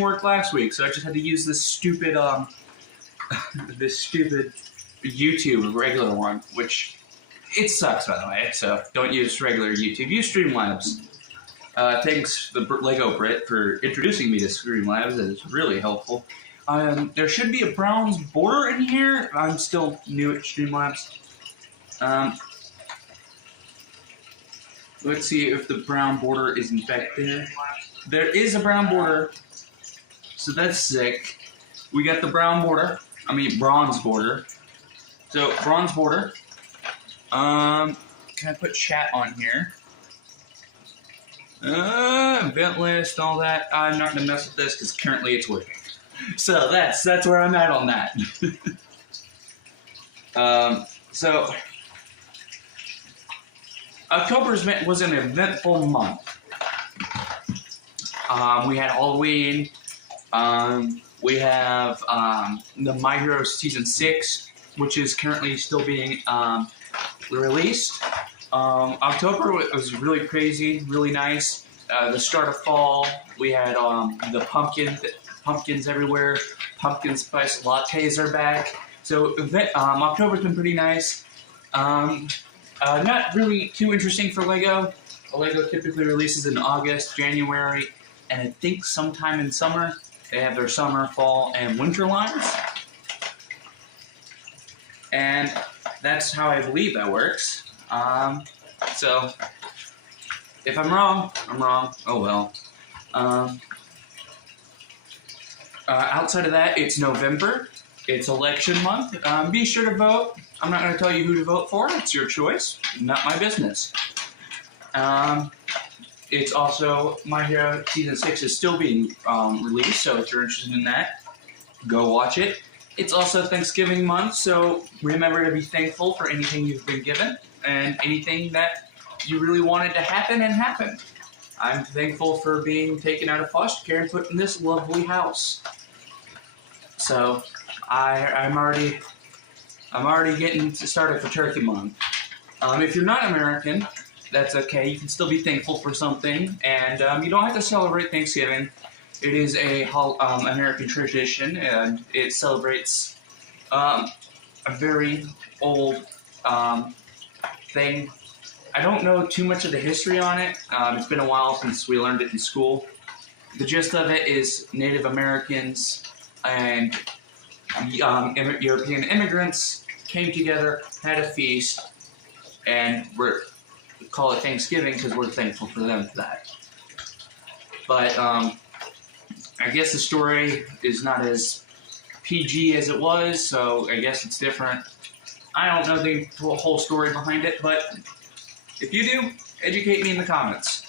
work last week, so I just had to use this stupid this stupid YouTube regular one, which it sucks, by the way. So don't use regular YouTube. Use Streamlabs. Thanks the Lego Brit for introducing me to Streamlabs. It's really helpful. There should be a bronze border in here. I'm still new at Streamlabs. Let's see if the brown border is in fact there. There is a brown border, so that's sick. We got the brown border. I mean bronze border. So bronze border. Can I put chat on here? Event list, all that. I'm not gonna mess with this because currently it's working. So that's where I'm at on that. So October was an eventful month. We had Halloween. We have the My Hero Season 6, which is currently still being released. October was really crazy, really nice. The start of fall, we had the pumpkins everywhere. Pumpkin spice lattes are back. So October's been pretty nice. Not really too interesting for Lego. Lego typically releases in August, January, and I think sometime in summer. They have their summer, fall, and winter lines. And that's how I believe that works. So, if I'm wrong, I'm wrong. Oh well. Outside of that, it's November. It's election month. Be sure to vote. I'm not going to tell you who to vote for. It's your choice. Not my business. It's also My Hero Season 6 is still being released, so if you're interested in that, go watch it. It's also Thanksgiving month, so remember to be thankful for anything you've been given and anything that you really wanted to happen and happened. I'm thankful for being taken out of foster care and put in this lovely house. So I'm already getting started for Turkey Month. If you're not American, that's okay. You can still be thankful for something, and you don't have to celebrate Thanksgiving. It is a American tradition, and it celebrates a very old thing. I don't know too much of the history on it. It's been a while since we learned it in school. The gist of it is Native Americans and European immigrants came together, had a feast, and we call it Thanksgiving because we're thankful for them for that. But I guess the story is not as PG as it was, so I guess it's different. I don't know the whole story behind it, but if you do, educate me in the comments.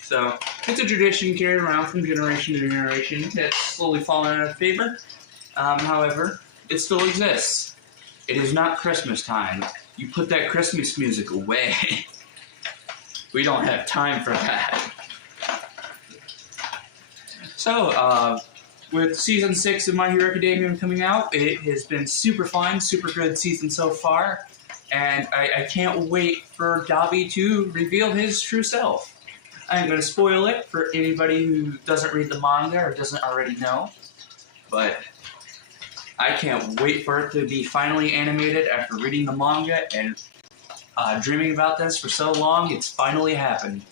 So, it's a tradition carried around from generation to generation that's slowly fallen out of favor. However, it still exists. It is not Christmas time. You put that Christmas music away. We don't have time for that. So, with Season 6 of My Hero Academia coming out, it has been super fun, super good season so far. And I can't wait for Dobby to reveal his true self. I'm going to spoil it for anybody who doesn't read the manga or doesn't already know. But I can't wait for it to be finally animated after reading the manga and dreaming about this for so long. It's finally happened.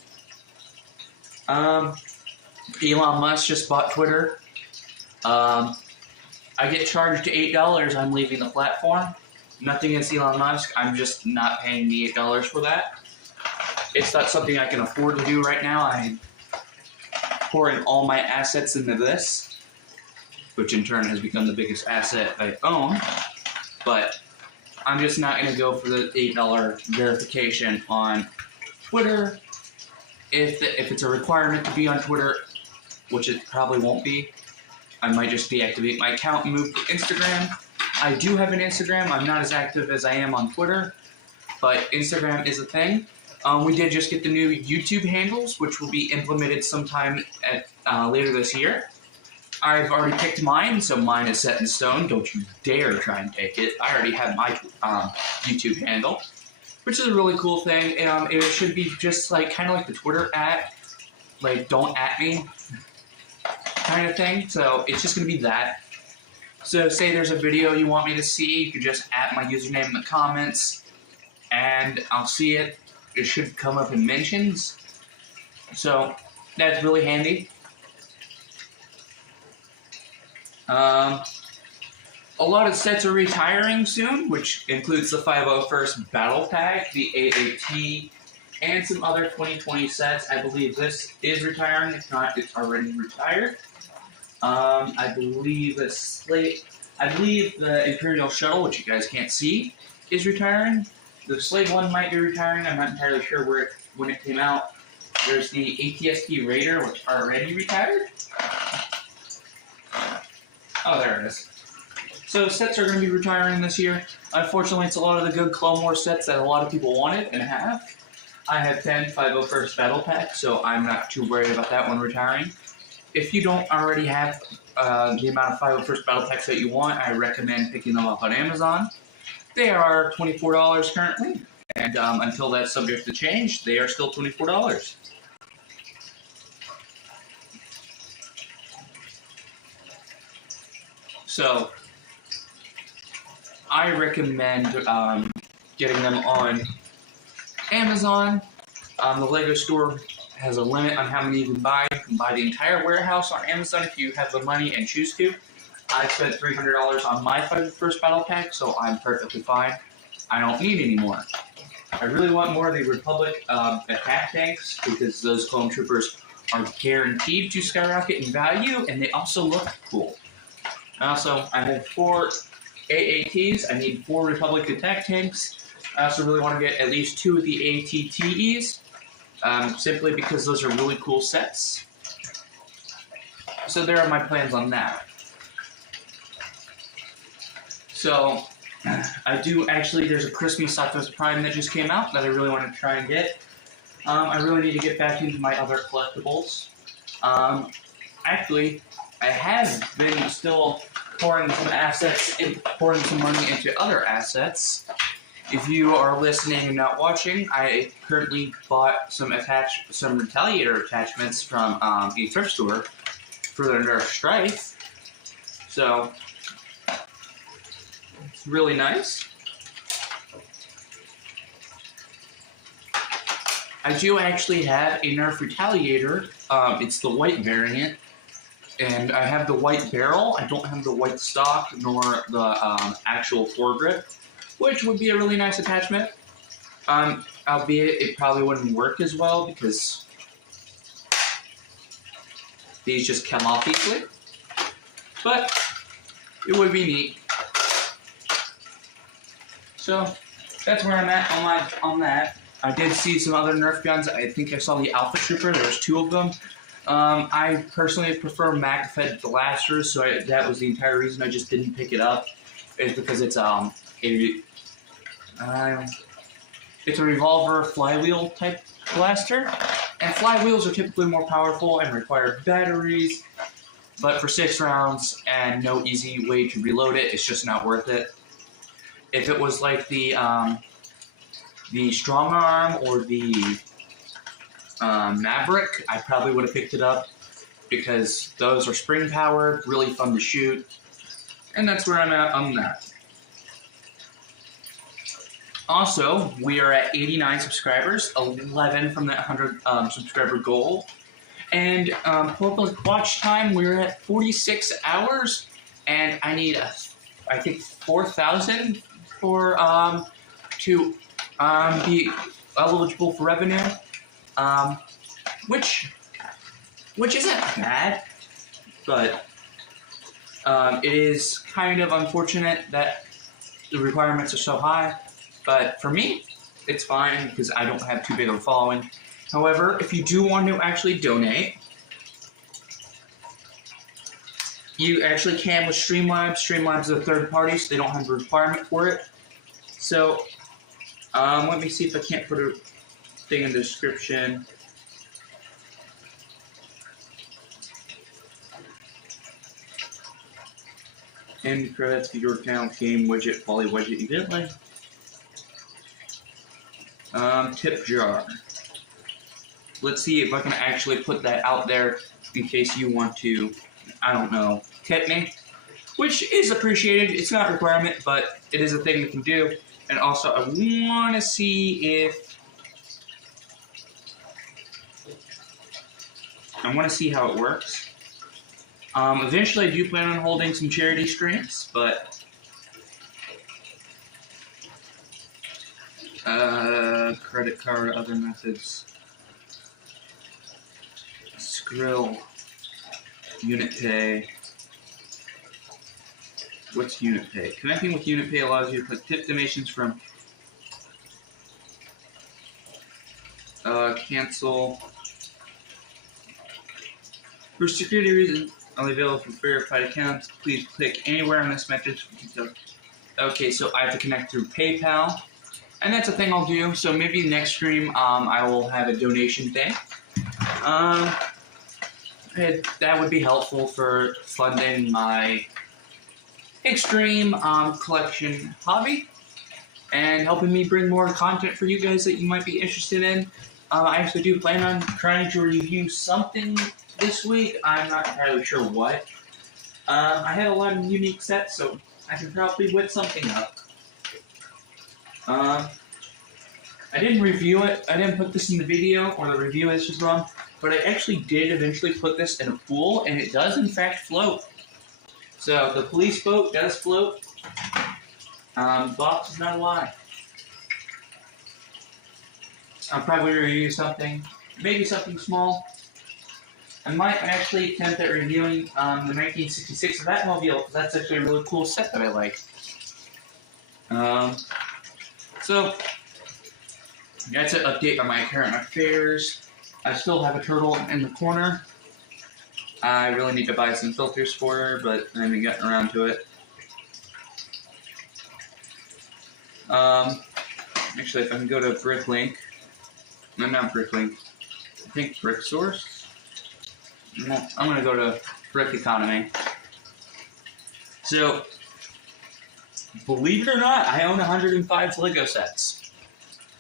Elon Musk just bought Twitter. I get charged $8. I'm leaving the platform. Nothing against Elon Musk. I'm just not paying the $8 for that. It's not something I can afford to do right now. I'm pouring all my assets into this, which in turn has become the biggest asset I own. But I'm just not going to go for the $8 verification on Twitter. If it's a requirement to be on Twitter, which it probably won't be, I might just deactivate my account and move to Instagram. I do have an Instagram. I'm not as active as I am on Twitter, but Instagram is a thing. We did just get the new YouTube handles, which will be implemented sometime later this year. I've already picked mine, so mine is set in stone. Don't you dare try and take it. I already have my YouTube handle, which is a really cool thing. It should be just kind of like the Twitter app, like don't at me kind of thing. So it's just gonna be that. So say there's a video you want me to see, you can just at my username in the comments, and I'll see it. It should come up in mentions. So that's really handy. A lot of sets are retiring soon, which includes the 501st Battle Pack, the AAT, and some other 2020 sets. I believe this is retiring. If not, it's already retired. I believe the Imperial Shuttle, which you guys can't see, is retiring. The Slave one might be retiring. I'm not entirely sure when it came out. There's the ATST Raider, which already retired. Oh, there it is. So sets are going to be retiring this year. Unfortunately, it's a lot of the good Clone Wars sets that a lot of people wanted and have. I have 10 501st Battle Packs, so I'm not too worried about that one retiring. If you don't already have the amount of 501st Battle Packs that you want, I recommend picking them up on Amazon. They are $24 currently, and until that's subject to change, they are still $24. So I recommend getting them on Amazon. The LEGO store has a limit on how many you can buy. You can buy the entire warehouse on Amazon if you have the money and choose to. I spent $300 on my 501st Battle Pack, so I'm perfectly fine. I don't need any more. I really want more of the Republic attack tanks because those clone troopers are guaranteed to skyrocket in value, and they also look cool. Also, I have 4 AATs. I need 4 Republic attack tanks. I also really want to get at least 2 of the ATTEs, simply because those are really cool sets. So there are my plans on that. So, I do actually, there's a Christmas Optimus Prime that just came out that I really want to try and get. I really need to get back into my other collectibles. Actually, I have been still pouring some money into other assets. If you are listening and not watching, I currently bought some Retaliator attachments from a thrift store for the Nerf Strife. So it's really nice. I do actually have a Nerf Retaliator. It's the white variant. And I have the white barrel. I don't have the white stock nor the actual foregrip, which would be a really nice attachment. Albeit it probably wouldn't work as well because these just come off easily. But it would be neat. So that's where I'm at on that. I did see some other Nerf guns. I think I saw the Alpha Trooper. There was 2 of them. I personally prefer mag-fed blasters, so that was the entire reason I just didn't pick it up. Is because it's it's a revolver flywheel type blaster, and flywheels are typically more powerful and require batteries. But for 6 rounds and no easy way to reload it, it's just not worth it. If it was like the Strong Arm or the Maverick, I probably would have picked it up because those are spring powered, really fun to shoot, and that's where I'm at on that. Also, we are at 89 subscribers, 11 from that 100 subscriber goal, and public watch time, we're at 46 hours, and I need I think 4,000 for to be eligible for revenue. Which isn't bad, but it is kind of unfortunate that the requirements are so high. But for me, it's fine because I don't have too big of a following. However, if you do want to actually donate, you actually can with Streamlabs. Streamlabs is a third party, so they don't have a requirement for it. So let me see if I can't put a thing in the description. End credits to your account, game widget, poly widget, evidently. Tip jar. let's see if I can actually put that out there in case you want to, I don't know, tip me, which is appreciated. It's not a requirement, but it is a thing we can do. And also, I want to see how it works. Eventually, I do plan on holding some charity streams, but credit card, other methods, Skrill, Unit Pay. What's Unit Pay? Connecting with Unit Pay allows you to put tip donations from cancel. For security reasons, only available for verified accounts. Please click anywhere on this message. Okay, so I have to connect through PayPal, and that's a thing I'll do. So maybe next stream, I will have a donation thing. That would be helpful for funding my extreme collection hobby and helping me bring more content for you guys that you might be interested in. I actually do plan on trying to review something this week. I'm not entirely sure what. I had a lot of unique sets, so I can probably whip something up. I didn't review it. I didn't put this in the video, or the review is just wrong, but I actually did eventually put this in a pool, and it does in fact float. So the police boat does float. Box is not a lie. I'll probably review something, maybe something small. I might actually attempt at reviewing the 1966 Batmobile, because that's actually a really cool set that I like. So that's an update on my current affairs. I still have a turtle in the corner. I really need to buy some filters for her, but I haven't gotten around to it. Actually, if I can go to Bricklink, no, not Bricklink, I think Brick Source. No, I'm gonna go to Brick Economy. So, believe it or not, I own 105 Lego sets.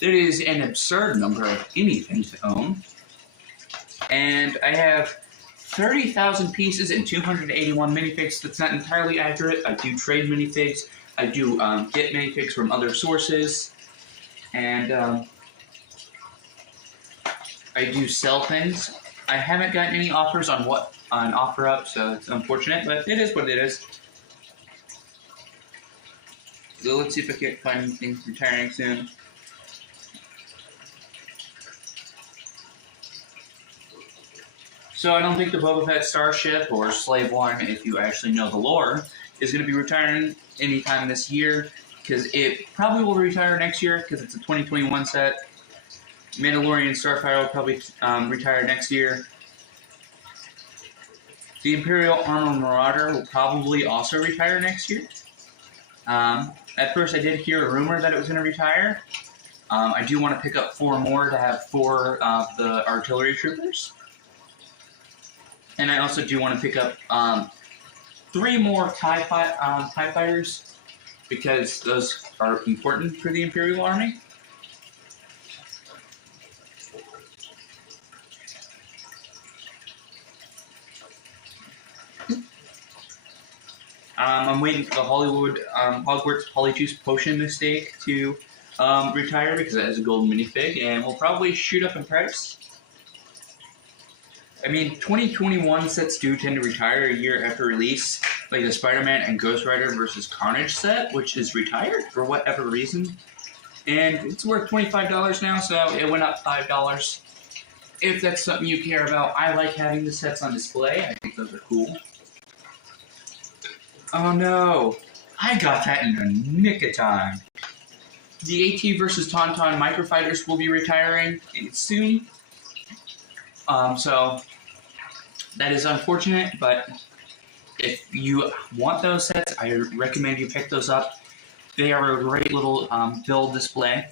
It is an absurd number of anything to own. And I have 30,000 pieces and 281 minifigs. That's not entirely accurate. I do trade minifigs. I do get minifigs from other sources. And I do sell things. I haven't gotten any offers on OfferUp, so it's unfortunate, but it is what it is. So let's see if I can find anything retiring soon. So I don't think the Boba Fett Starship or Slave One, if you actually know the lore, is going to be retiring anytime this year, because it probably will retire next year because it's a 2021 set. Mandalorian Starfire will probably retire next year. The Imperial Armor Marauder will probably also retire next year. At first I did hear a rumor that it was going to retire. I do want to pick up 4 more to have 4 of the artillery troopers. And I also do want to pick up 3 more TIE fighters, because those are important for the Imperial Army. I'm waiting for the Hogwarts Polyjuice Potion mistake to retire, because that is a gold minifig, and will probably shoot up in price. I mean, 2021 sets do tend to retire a year after release, like the Spider-Man and Ghost Rider vs. Carnage set, which is retired for whatever reason. And it's worth $25 now, so it went up $5. If that's something you care about, I like having the sets on display. I think those are cool. Oh no, I got that in the nick of time. The AT vs. Tauntaun Microfighters will be retiring soon. So that is unfortunate, but if you want those sets, I recommend you pick those up. They are a great little build display.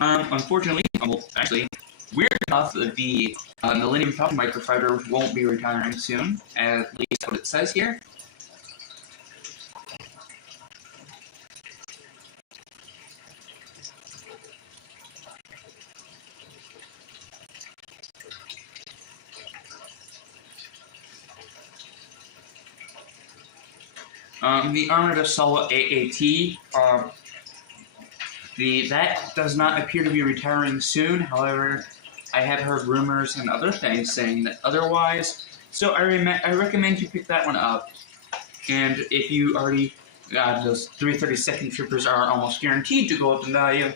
Unfortunately, well, actually, weird enough, the Millennium Falcon Microfighter won't be retiring soon, at least what it says here. The Armored Assault AAT, that does not appear to be retiring soon. However, I have heard rumors and other things saying that otherwise. So I recommend you pick that one up. And if you already, those 332nd Troopers are almost guaranteed to go up in value,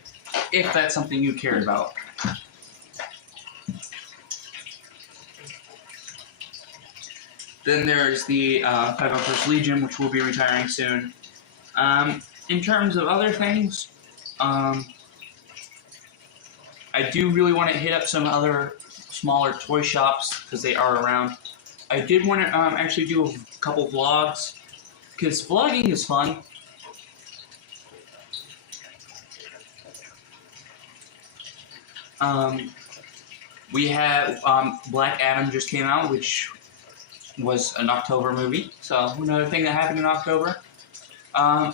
if that's something you care about. Then there's the 501st Legion, which will be retiring soon. In terms of other things, I do really want to hit up some other smaller toy shops because they are around. I did want to actually do a couple vlogs because vlogging is fun. We have Black Adam just came out, which was an October movie. So another thing that happened in October. I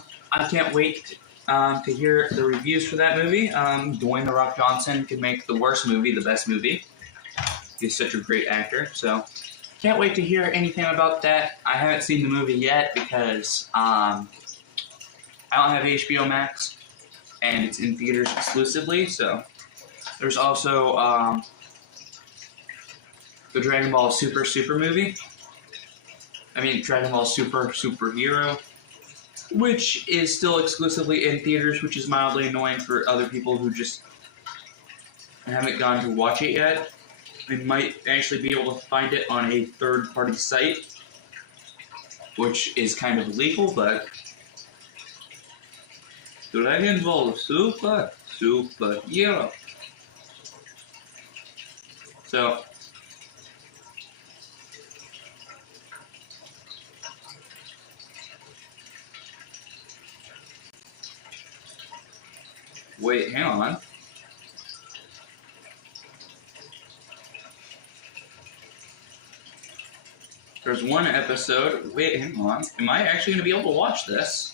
can't wait to hear the reviews for that movie. Dwayne "The Rock" Johnson could make the worst movie the best movie. He's such a great actor, so can't wait to hear anything about that. I haven't seen the movie yet because I don't have HBO Max, and it's in theaters exclusively. So there's also the Dragon Ball Super movie. I mean, Dragon Ball Superhero, which is still exclusively in theaters, which is mildly annoying for other people who just haven't gone to watch it yet. We might actually be able to find it on a third-party site, which is kind of illegal, but Dragon Ball Superhero. So wait, hang on. There's one episode. Wait, hang on. Am I actually going to be able to watch this?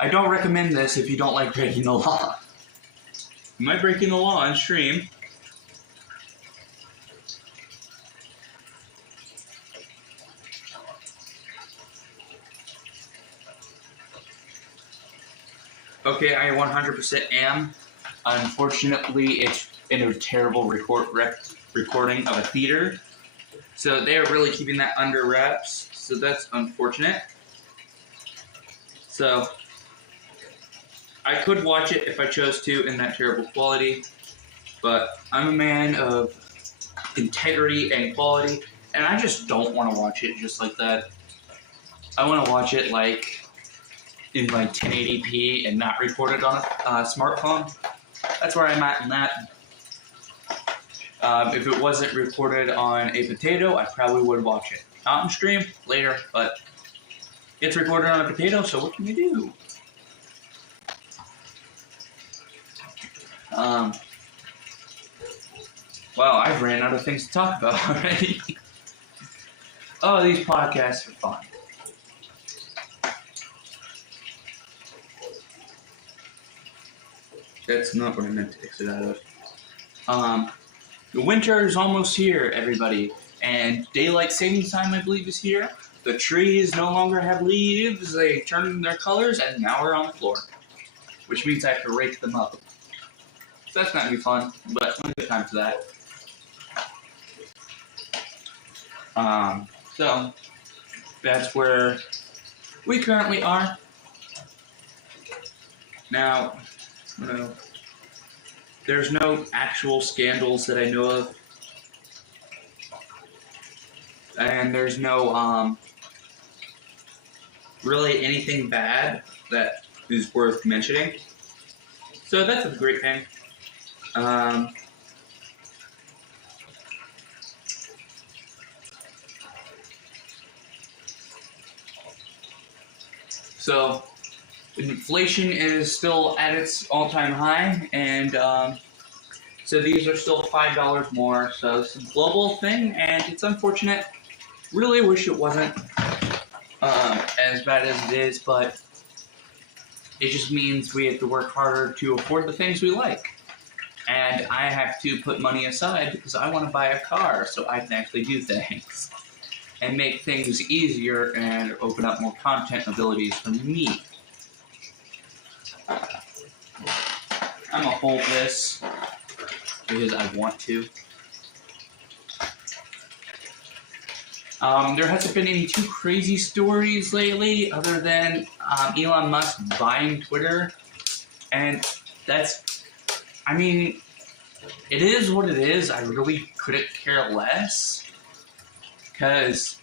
I don't recommend this if you don't like breaking the law. Am I breaking the law on stream? Okay, I 100% am. Unfortunately, it's in a terrible recording of a theater. So they are really keeping that under wraps. So that's unfortunate. So I could watch it if I chose to in that terrible quality. But I'm a man of integrity and quality. And I just don't want to watch it just like that. I want to watch it like in like 1080p and not recorded on a smartphone. That's where I'm at in that. If it wasn't recorded on a potato, I probably would watch it. Not on stream, later, but it's recorded on a potato, so what can you do? Well, I've ran out of things to talk about already. Oh, these podcasts are fun. That's not what I meant to exit out of. The winter is almost here, everybody, and daylight savings time, I believe, is here. The trees no longer have leaves, they turn their colors, and now we're on the floor, which means I have to rake them up. So that's not going to be fun, but plenty of time for that. So that's where we currently are. Now, there's no actual scandals that I know of. And there's no, really anything bad that is worth mentioning. So that's a great thing. So inflation is still at its all-time high, and so these are still $5 more. So it's a global thing, and it's unfortunate. Really wish it wasn't as bad as it is, but it just means we have to work harder to afford the things we like. And I have to put money aside because I want to buy a car so I can actually do things. and make things easier and open up more content abilities for me. I'm gonna hold this because I want to. There hasn't been any too crazy stories lately other than Elon Musk buying Twitter. And that's, I mean, it is what it is. I really couldn't care less. Because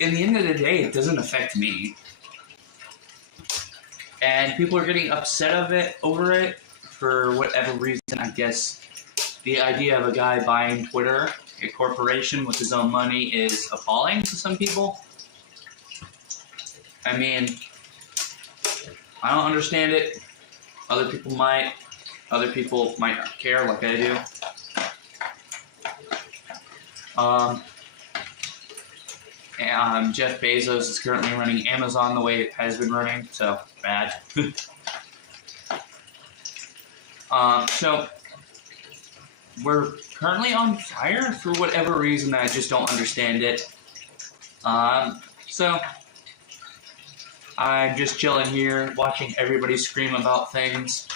in the end of the day, it doesn't affect me. And people are getting upset over it for whatever reason. I guess the idea of a guy buying Twitter, a corporation with his own money, is appalling to some people. I mean, I don't understand it. Other people might. Other people might not care like I do. Jeff Bezos is currently running Amazon the way it has been running, so bad. So we're currently on fire for whatever reason. I just don't understand it. So I'm just chilling here, watching everybody scream about things.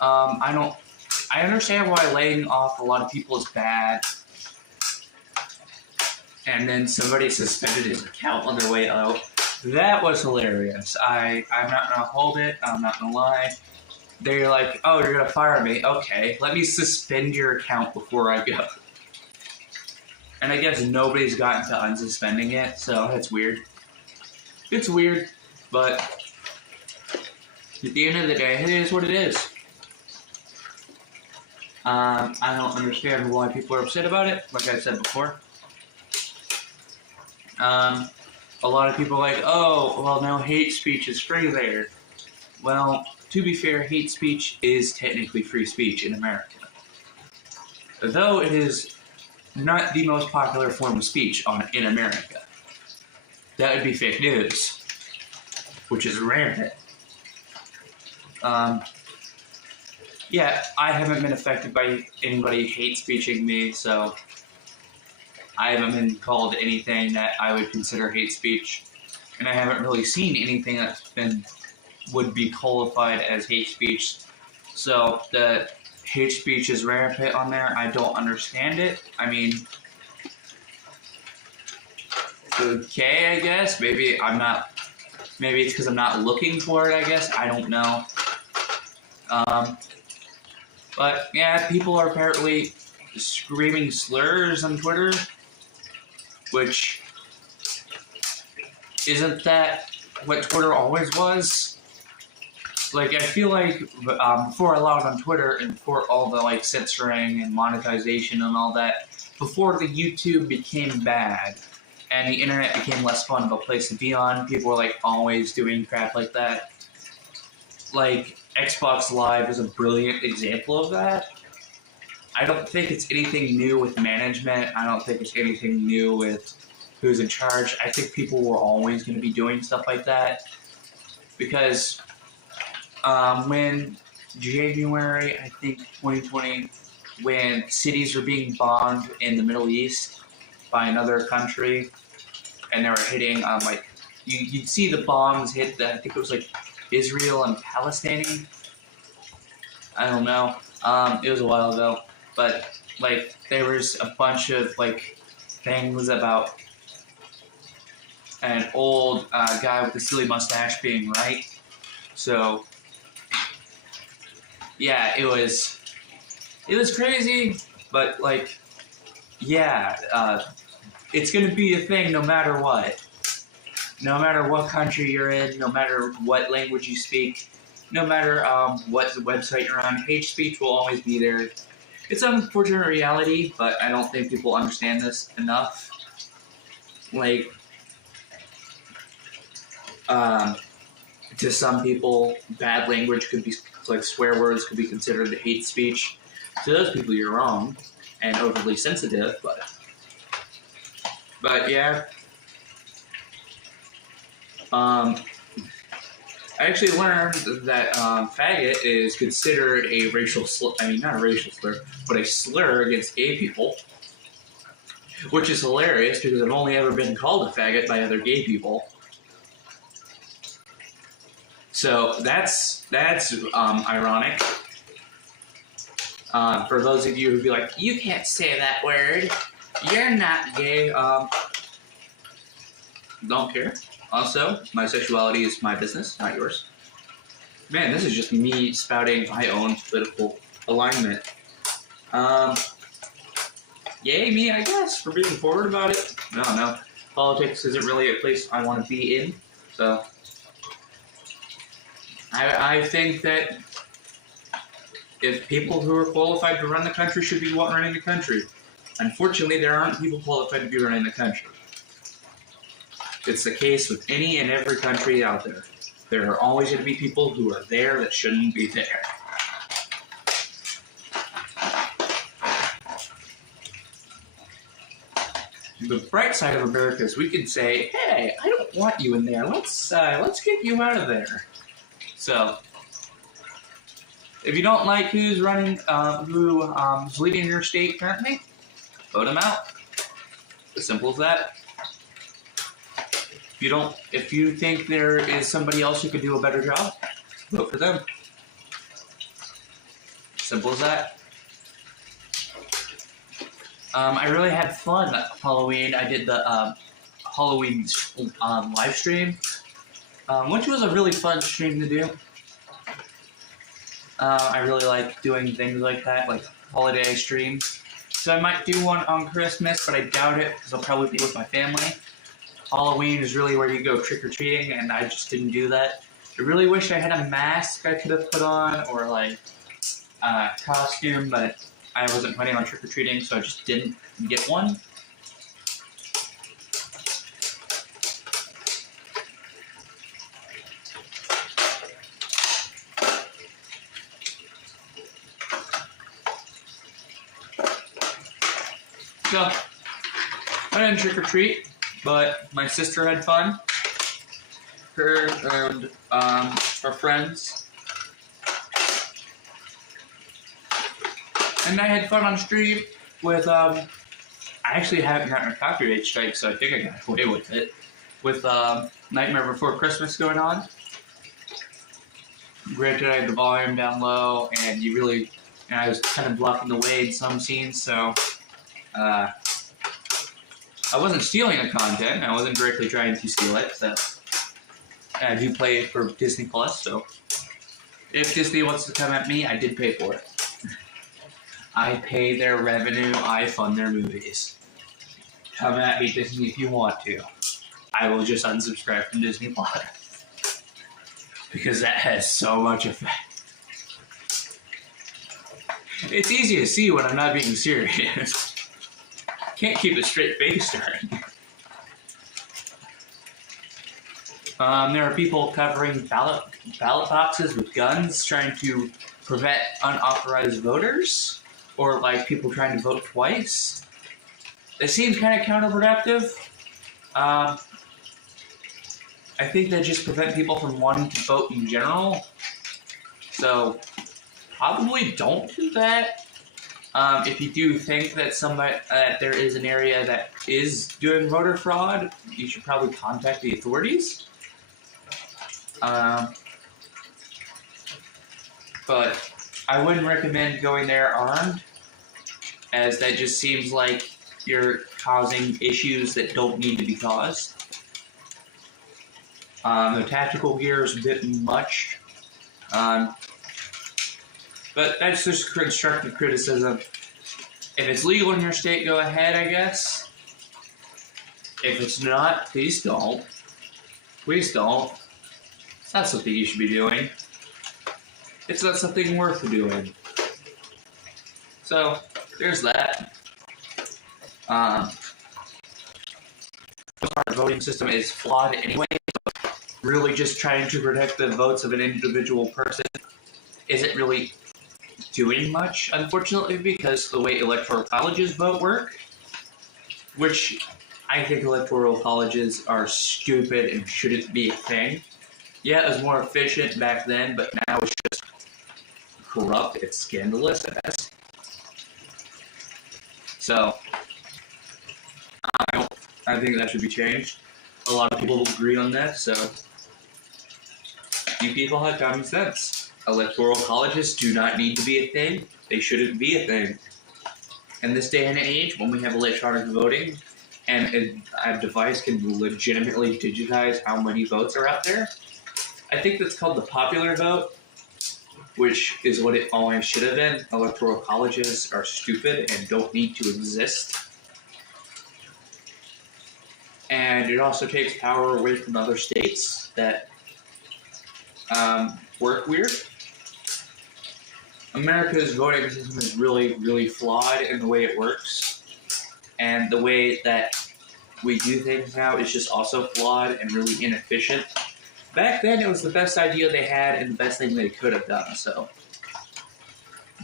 I understand why laying off a lot of people is bad. And then somebody suspended his account on their way out. That was hilarious. I'm not gonna hold it. I'm not gonna lie. They're like, oh, you're gonna fire me. Okay, let me suspend your account before I go. And I guess nobody's gotten to unsuspending it, so that's weird. It's weird, but at the end of the day, it is what it is. I don't understand why people are upset about it, like I said before. A lot of people are like, oh, well, now hate speech is free there. Well, to be fair, hate speech is technically free speech in America. Though it is not the most popular form of speech in America. That would be fake news, which is rampant. Yeah, I haven't been affected by anybody hate speeching me, so I haven't been called anything that I would consider hate speech, and I haven't really seen anything that would be qualified as hate speech. So the hate speech is rampant on there. I don't understand it. I mean, okay, I guess. Maybe it's because I'm not looking for it, I guess. I don't know. But yeah, people are apparently screaming slurs on Twitter, which isn't that what Twitter always was? Like, I feel like before I logged on Twitter and before all the censoring and monetization and all that, before the YouTube became bad and the internet became less fun of a place to be on, people were always doing crap like that. Xbox Live is a brilliant example of that. I don't think it's anything new with management. I don't think it's anything new with who's in charge. I think people were always going to be doing stuff like that. Because when January, I think 2020, when cities were being bombed in the Middle East by another country, and they were hitting, you'd see the bombs hit, I think it was Israel and Palestine. I don't know. It was a while ago. But, there was a bunch of, things about an old guy with a silly mustache being right. So, yeah, it was crazy, but, it's going to be a thing no matter what. No matter what country you're in, no matter what language you speak, no matter what website you're on, hate speech will always be there. It's an unfortunate reality, but I don't think people understand this enough. To some people, bad language could be, swear words could be considered hate speech. To those people, you're wrong and overly sensitive, but yeah. I actually learned that faggot is considered a racial slur. I mean, not a racial slur, but a slur against gay people. which is hilarious because I've only ever been called a faggot by other gay people. So that's ironic. For those of you who'd be like, you can't say that word, you're not gay. Don't care. Also, my sexuality is my business, not yours. Man, this is just me spouting my own political alignment. Yay me, I guess, for being forward about it. No. Politics isn't really a place I want to be in. So, I think that if people who are qualified to run the country should be running the country. Unfortunately, there aren't people qualified to be running the country. It's the case with any and every country out there. There are always going to be people who are there that shouldn't be there. The bright side of America is we can say, hey, I don't want you in there. Let's get you out of there. So, if you don't like who's running, who's leading your state currently, vote them out. As simple as that. If you think there is somebody else who could do a better job, vote for them. Simple as that. I really had fun Halloween. I did the Halloween live stream, which was a really fun stream to do. I really like doing things like that, like holiday streams. So I might do one on Christmas, but I doubt it because I'll probably be with my family. Halloween is really where you go trick-or-treating, and I just didn't do that. I really wish I had a mask I could have put on, or like a costume, but I wasn't planning on trick-or-treating, so I just didn't get one. So, I didn't trick-or-treat. But my sister had fun. Her and her friends. And I had fun on stream with, I actually haven't gotten a copyright strike, so I think I got away with it. With Nightmare Before Christmas going on. Granted, I had the volume down low, and I was kind of blocking the way in some scenes, so, I wasn't stealing the content. I wasn't directly trying to steal it. So I do play it for Disney Plus. So if Disney wants to come at me, I did pay for it. I pay their revenue. I fund their movies. Come at me, Disney, if you want to. I will just unsubscribe from Disney Plus because that has so much effect. It's easy to see when I'm not being serious. Can't keep a straight face during. There are people covering ballot boxes with guns, trying to prevent unauthorized voters, or like people trying to vote twice. It seems kind of counterproductive. I think they just prevent people from wanting to vote in general. So probably don't do that. If you do think that there is an area that is doing voter fraud, you should probably contact the authorities. But I wouldn't recommend going there armed, as that just seems like you're causing issues that don't need to be caused. The tactical gear is a bit much. But that's just constructive criticism. If it's legal in your state, go ahead, I guess. If it's not, please don't. Please don't. It's not something you should be doing. It's not something worth doing. So, there's that. The voting system is flawed anyway. Really just trying to protect the votes of an individual person isn't really doing much, unfortunately, because the way electoral colleges vote work, which I think electoral colleges are stupid and shouldn't be a thing. Yeah, it was more efficient back then, but now it's just corrupt. It's scandalous at best. So, I think that should be changed. A lot of people agree on that, so you people have common sense. Electoral colleges do not need to be a thing. They shouldn't be a thing. In this day and age, when we have electronic voting, and a device can legitimately digitize how many votes are out there, I think that's called the popular vote, which is what it always should have been. Electoral colleges are stupid and don't need to exist. And it also takes power away from other states that work weird. America's voting system is really, really flawed in the way it works. And the way that we do things now is just also flawed and really inefficient. Back then, it was the best idea they had and the best thing they could have done. So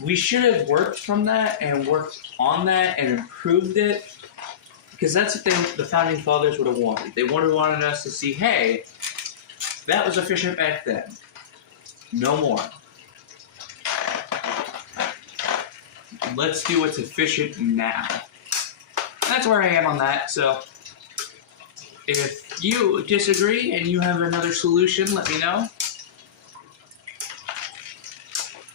we should have worked from that and worked on that and improved it, because that's what the founding fathers would have wanted. They would have wanted us to see, hey, that was efficient back then. No more. Let's do what's efficient now. That's where I am on that. So if you disagree and you have another solution, let me know.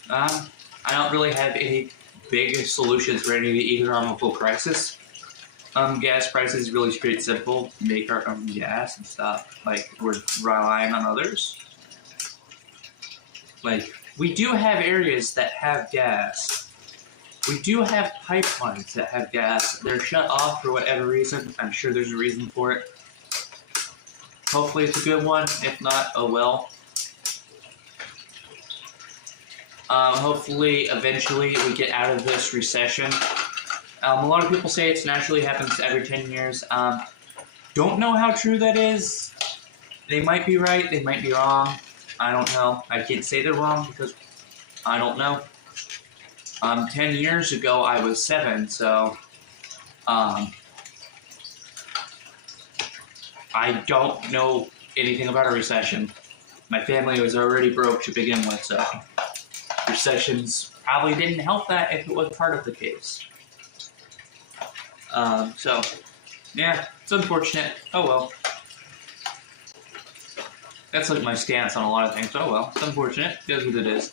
I don't really have any big solutions for any of the economical crisis. Gas prices is really straight simple. Make our own gas and stuff. Like, we're relying on others. Like, we do have areas that have gas. We do have pipelines that have gas. They're shut off for whatever reason. I'm sure there's a reason for it. Hopefully it's a good one. If not, oh well. Hopefully, eventually, we get out of this recession. A lot of people say it naturally happens every 10 years. Don't know how true that is. They might be right. They might be wrong. I don't know. I can't say they're wrong because I don't know. 10 years ago, I was 7, so I don't know anything about a recession. My family was already broke to begin with, so recessions probably didn't help that if it was part of the case. So, yeah, it's unfortunate. Oh well. That's like my stance on a lot of things. Oh well, it's unfortunate. It is what it is.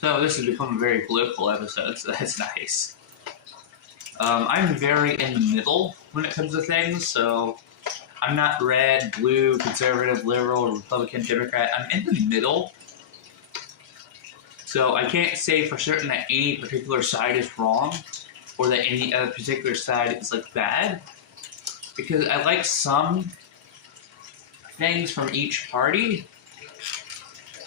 So this has become a very political episode, so that's nice. I'm very in the middle when it comes to things, so I'm not red, blue, conservative, liberal, Republican, Democrat. I'm in the middle. So I can't say for certain that any particular side is wrong or that any other particular side is like bad, because I like some things from each party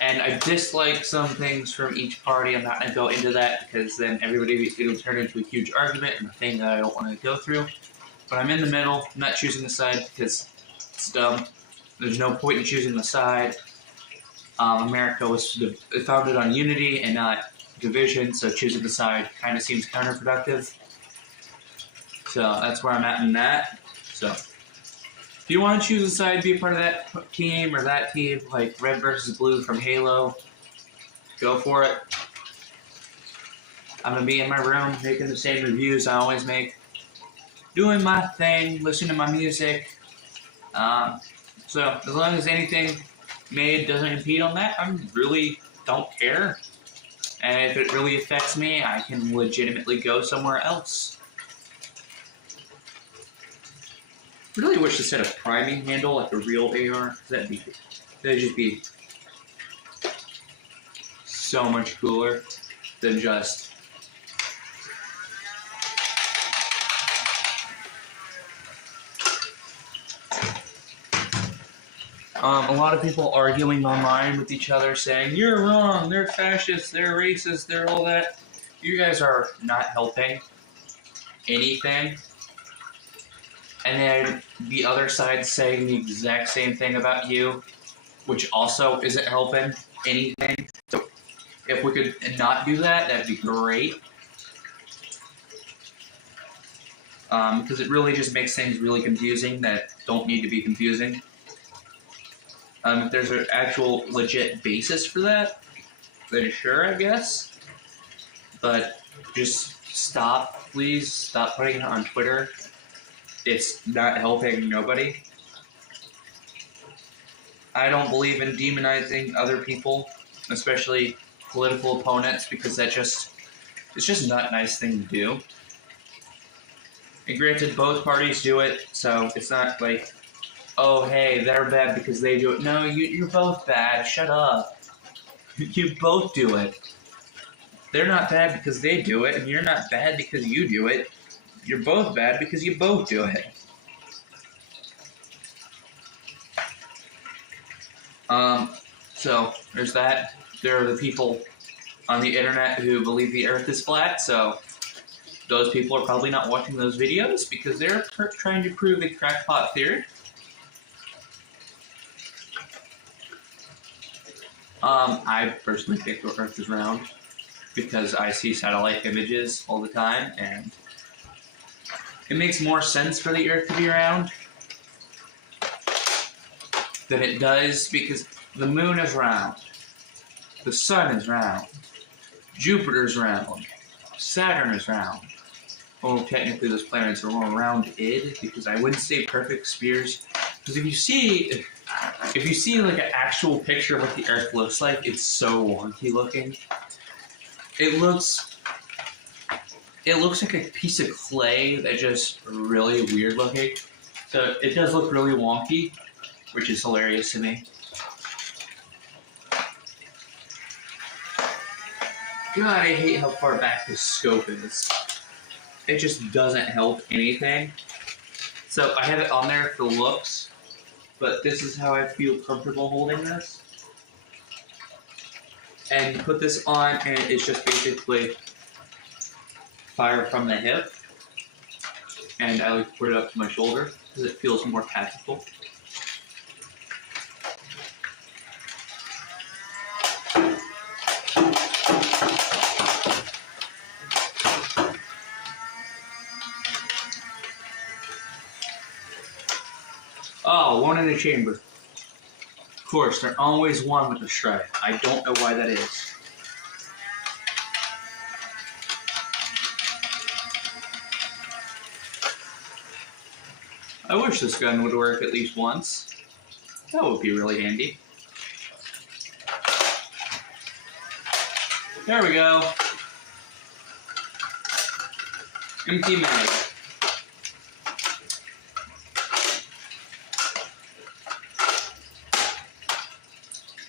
and I dislike some things from each party. I'm not going to go into that because then it'll turn into a huge argument and a thing that I don't want to go through. But I'm in the middle. I'm not choosing the side because it's dumb. There's no point in choosing the side. America was founded on unity and not division, so choosing the side kind of seems counterproductive. So that's where I'm at in that. So if you want to choose a side, be a part of that team or that team, like red versus blue from Halo, go for it. I'm going to be in my room making the same reviews I always make, doing my thing, listening to my music. So as long as anything made doesn't impede on that, I really don't care. And if it really affects me, I can legitimately go somewhere else. I really wish this had a priming handle like a real AR. That'd just be so much cooler than just a lot of people arguing online with each other saying, you're wrong, they're fascists, they're racist, they're all that. You guys are not helping anything. And then the other side saying the exact same thing about you, which also isn't helping anything. So if we could not do that, that'd be great. Because it really just makes things really confusing that don't need to be confusing. If there's an actual legit basis for that, then sure, I guess. But just stop please stop putting it on Twitter. It's not helping nobody. I don't believe in demonizing other people, especially political opponents, because it's just not a nice thing to do. And granted, both parties do it, so it's not like, oh, hey, they're bad because they do it. No, you're both bad. Shut up. You both do it. They're not bad because they do it, and you're not bad because you do it. You're both bad because you both do it. So, there's that. There are the people on the internet who believe the earth is flat, so those people are probably not watching those videos because they're trying to prove a crackpot theory. I personally think the earth is round because I see satellite images all the time, and it makes more sense for the earth to be round than it does because the moon is round, the sun is round, Jupiter's round, Saturn is round. Well, technically those planets are all rounded because I wouldn't say perfect spheres. Because if you see like an actual picture of what the Earth looks like, it's so wonky looking. It looks like a piece of clay that's just really weird looking. So it does look really wonky, which is hilarious to me. God, I hate how far back this scope is. It just doesn't help anything. So I have it on there for looks, but this is how I feel comfortable holding this. And you put this on, and it's just basically fire from the hip. And I like to put it up to my shoulder because it feels more tactical. Oh, one in the chamber. Of course, they're always one with the stripe. I don't know why that is. I wish this gun would work at least once. That would be really handy. There we go. Empty mag.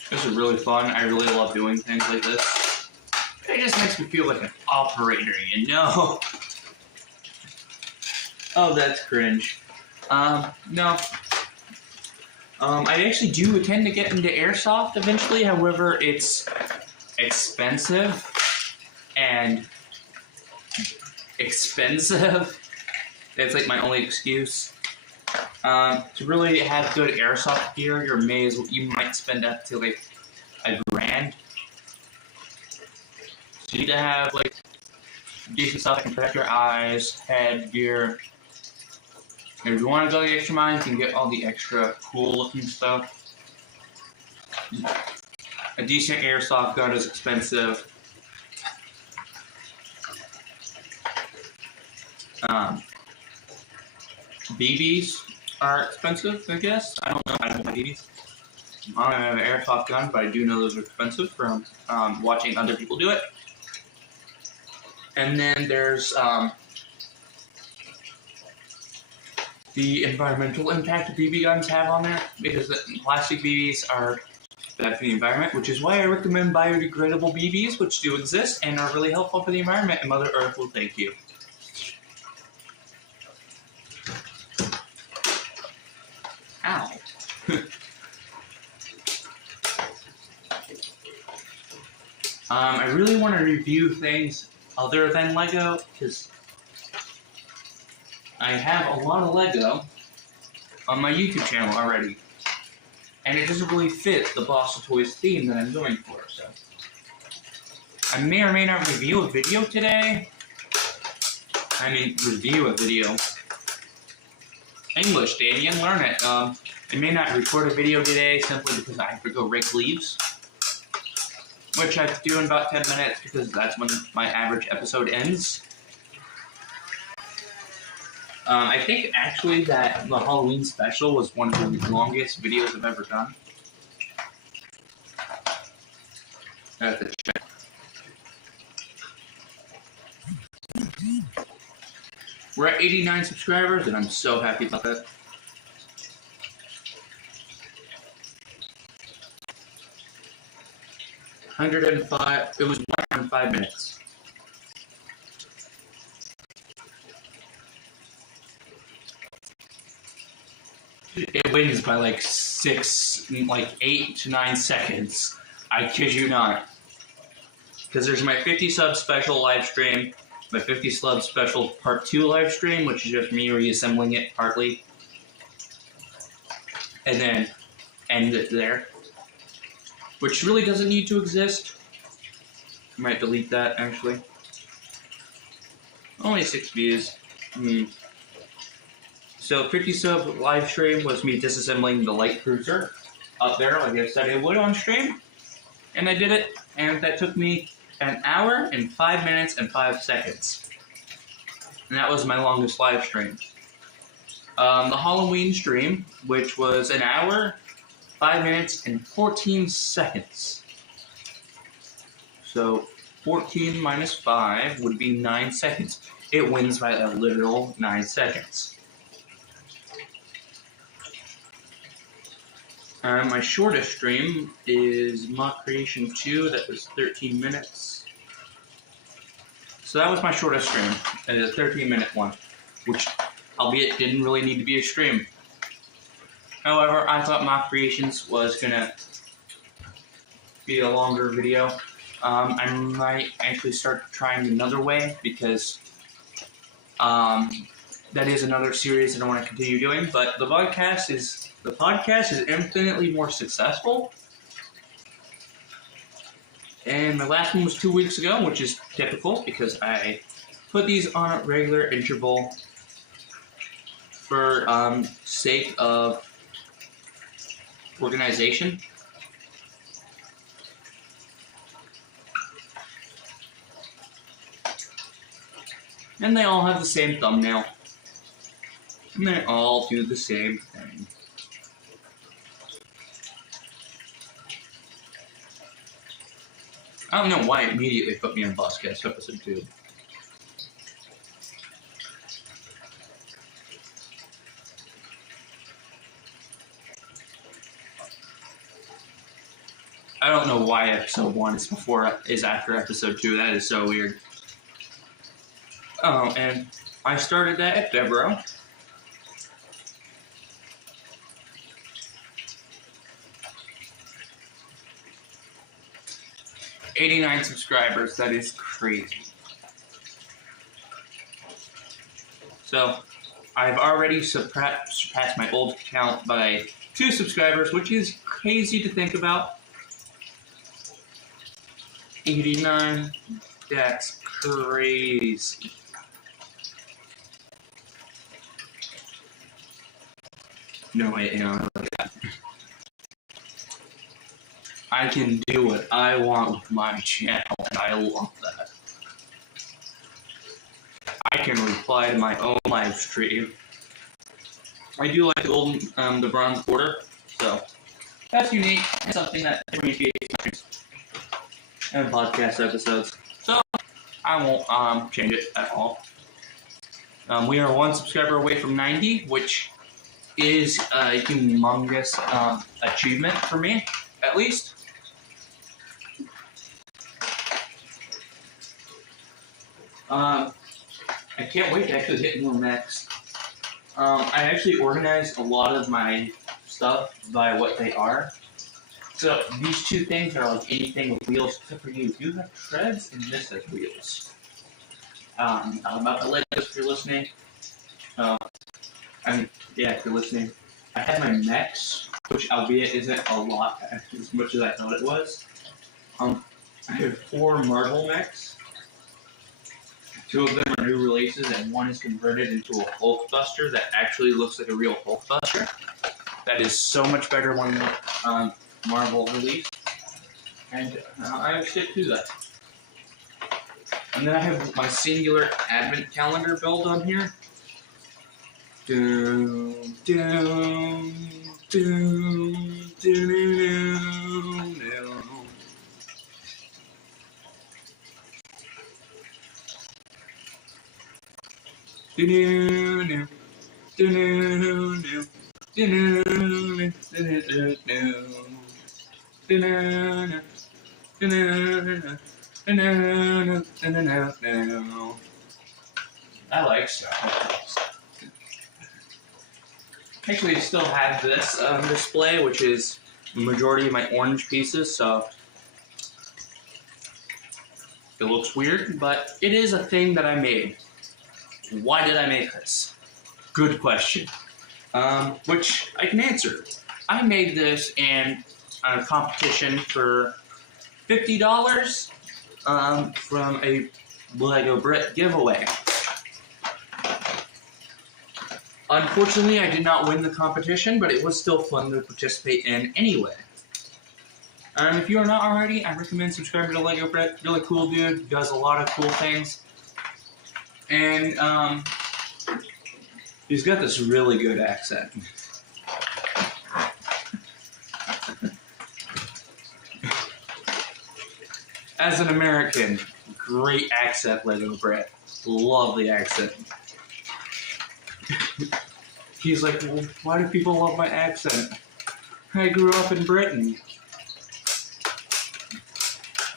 This is really fun. I really love doing things like this. It just makes me feel like an operator, you know? Oh, that's cringe. No. I actually do intend to get into airsoft eventually. However, it's expensive and expensive. That's like my only excuse. To really have good airsoft gear, you might spend up to like $1,000. So you need to have like decent stuff that can protect your eyes, head, gear. And if you want to go the extra mile, you can get all the extra cool looking stuff. A decent airsoft gun is expensive. BBs are expensive, I guess. I don't know. I don't have BBs. I don't have an airsoft gun, but I do know those are expensive from watching other people do it. And then there's the environmental impact BB guns have on there, because the plastic BBs are bad for the environment, which is why I recommend biodegradable BBs, which do exist and are really helpful for the environment, and Mother Earth will thank you. Ow. I really want to review things other than Lego, because I have a lot of Lego on my YouTube channel already, and it doesn't really fit the Boss of Toys theme that I'm going for, so I may or may not review a video today. Review a video. English, Danian, learn it. I may not record a video today simply because I have to go rake leaves, which I do in about 10 minutes because that's when my average episode ends. I think actually that the Halloween special was one of the longest videos I've ever done. I have to check. We're at 89 subscribers, and I'm so happy about that. It was 105 minutes. It wins by like 8 to 9 seconds. I kid you not. Because there's my 50 sub special live stream, my 50 sub special part 2 live stream, which is just me reassembling it partly, and then end it there. Which really doesn't need to exist. I might delete that actually. Only 6 views. So 50 sub live stream was me disassembling the light cruiser up there like I said it would on stream. And I did it, and that took me an hour and 5 minutes and 5 seconds. And that was my longest live stream. The Halloween stream, which was an hour, 5 minutes, and 14 seconds. So 14 minus 5 would be 9 seconds. It wins by a literal 9 seconds. My shortest stream is Mock Creation 2, that was 13 minutes. So that was my shortest stream, and it's a 13-minute one, which, albeit, didn't really need to be a stream. However, I thought Mock Creations was gonna be a longer video. I might actually start trying another way, because that is another series that I want to continue doing, but the podcast is infinitely more successful. And my last one was 2 weeks ago, which is typical because I put these on a regular interval for sake of organization. And they all have the same thumbnail. And they all do the same thing. I don't know why it immediately put me on bosscast episode 2. I don't know why episode 1 is after episode 2. That is so weird. Oh, and I started that at Devereaux. $89 subscribers, that is crazy. So, I've already surpassed my old account by 2 subscribers, which is crazy to think about. 89, that's crazy. No way, you know, look at that. I can do what I want with my channel, and I love that. I can reply to my own live stream. I do like the bronze border, so that's unique and something that appreciates and podcast episodes. So I won't change it at all. We are 1 subscriber away from 90, which is a humongous achievement for me, at least. I can't wait to actually hit more mechs. I actually organized a lot of my stuff by what they are. So these 2 things are like anything with wheels, except for you. You have treads and this has wheels. About the Legos if you're listening. If you're listening. I had my mechs, which albeit isn't a lot as much as I thought it was. I have 4 Marvel mechs. 2 of them are new releases, and 1 is converted into a Hulkbuster that actually looks like a real Hulkbuster. That is so much better when Marvel released, and I stick to that. And then I have my singular advent calendar build on here. Doom, doom, doom, doom, doom. Do-do-do, do-do-do, do-do-do, do-do-do, do-do-do, do-do-do, do-do-do. I like stuff. Actually, I still have this display, which is the majority of my orange pieces, so it looks weird, but it is a thing that I made. Why did I make this? Good question. Which I can answer. I made this in a competition for $50 from a Lego Brick giveaway. Unfortunately, I did not win the competition, but it was still fun to participate in anyway. If you are not already, I recommend subscribing to Lego Brick. Really cool dude, does a lot of cool things. And he's got this really good accent. As an American, great accent, Lego Brick. Love the accent. He's like, well, why do people love my accent? I grew up in Britain.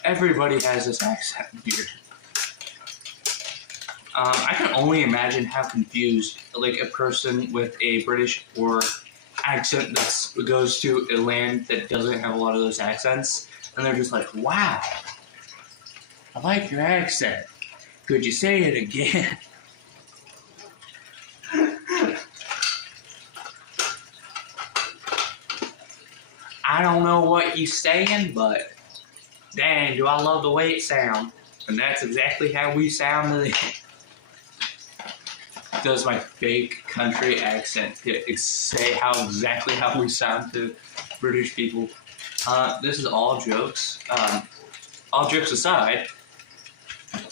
Everybody has this accent here. I can only imagine how confused like a person with a British or accent that goes to a land that doesn't have a lot of those accents, and they're just like, wow, I like your accent. Could you say it again? I don't know what you're saying, but dang, do I love the way it sounds. And that's exactly how we sound today. Does my fake country accent say exactly how we sound to British people? This is all jokes. All jokes aside,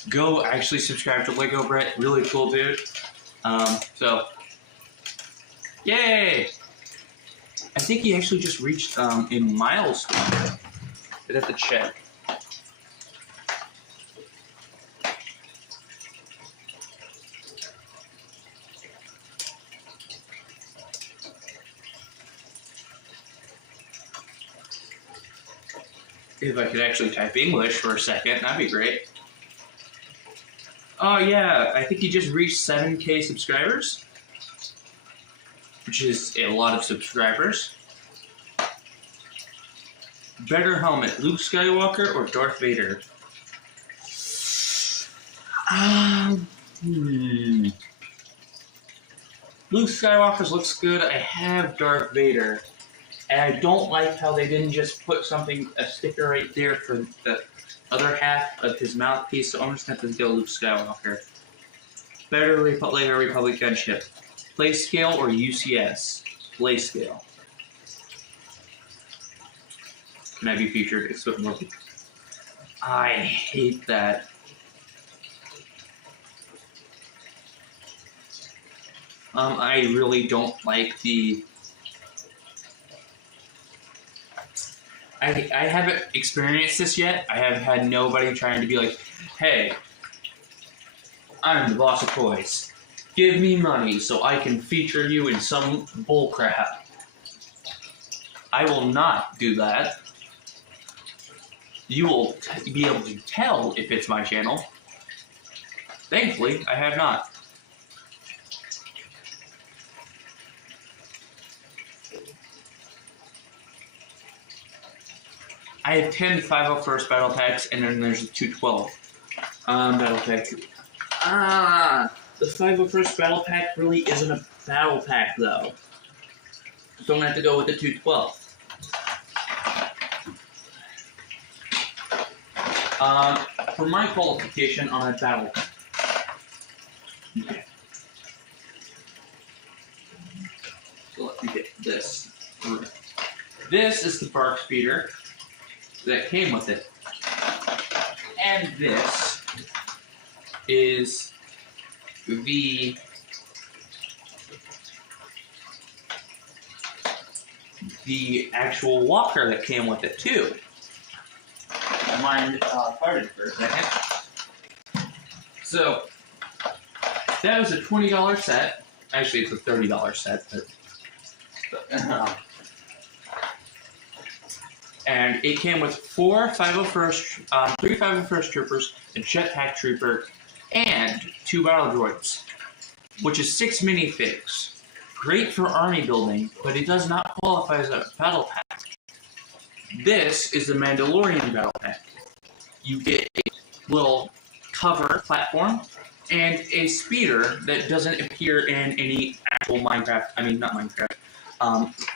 go actually subscribe to Lego Brick. Really cool dude. So, yay! I think he actually just reached a milestone. I'd have to check. If I could actually type English for a second, that'd be great. Oh yeah, I think he just reached 7K subscribers, which is a lot of subscribers. Better helmet, Luke Skywalker or Darth Vader? Luke Skywalker's looks good. I have Darth Vader. And I don't like how they didn't just put a sticker right there for the other half of his mouthpiece, so I'm just going to have to go Luke Skywalker. Better Lego Republic gunship. Play scale or UCS? Play scale. Can I be featured? I hate that. I really don't like the... I haven't experienced this yet. I have had nobody trying to be like, hey, I'm the boss of toys. Give me money so I can feature you in some bullcrap. I will not do that. You will be able to tell if it's my channel. Thankfully, I have not. I have 10 501st battle packs, and then there's a 212 battle pack. The 501st battle pack really isn't a battle pack, though. So I'm going to have to go with the 212. For my qualification on a battle pack. Okay. So let me get this. This is the bark speeder that came with it. And this is the the actual walker that came with it too. I mind farting for a second. So that was a $20 set. Actually, it's a $30 set, but and it came with 3 501st troopers, a jetpack trooper, and 2 battle droids, which is 6 minifigs. Great for army building, but it does not qualify as a battle pack. This is the Mandalorian battle pack. You get a little cover platform and a speeder that doesn't appear in any actual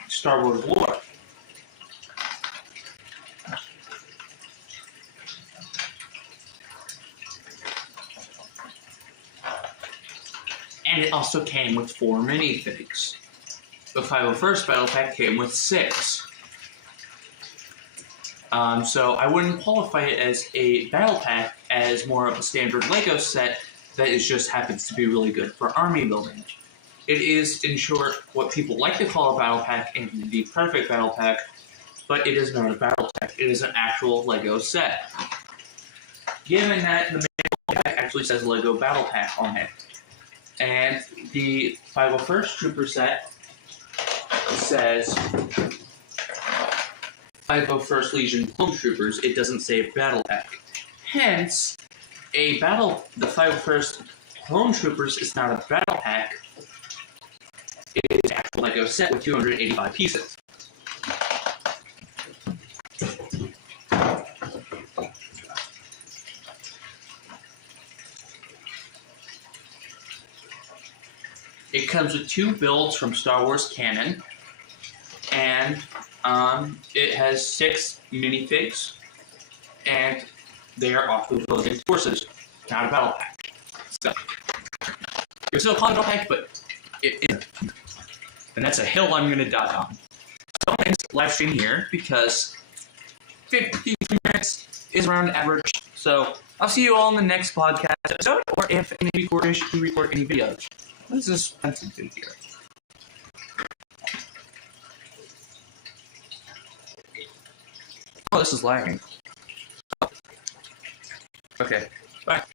Star Wars lore. And it also came with 4 minifigs. The 501st Battle Pack came with 6. So I wouldn't qualify it as a battle pack, as more of a standard Lego set that just happens to be really good for army building. It is, in short, what people like to call a battle pack and the perfect battle pack, but it is not a battle pack. It is an actual Lego set. Given that the manual pack actually says Lego Battle Pack on it. And the 501st Trooper set says 501st Legion Clone Troopers. It doesn't say Battle Pack. Hence, the 501st Clone Troopers is not a Battle Pack. It is an actual Lego set with 285 pieces. It comes with 2 builds from Star Wars canon, and it has 6 minifigs, and they are off the opposing forces, not a battle pack. So, it's still called a battle pack, but it isn't. And that's a hill I'm going to die on. So I'm going to live stream here, because 53 minutes is around average. So I'll see you all in the next podcast episode, or if we record any videos. What is this fancy thing here? Oh, this is lagging. Okay, bye.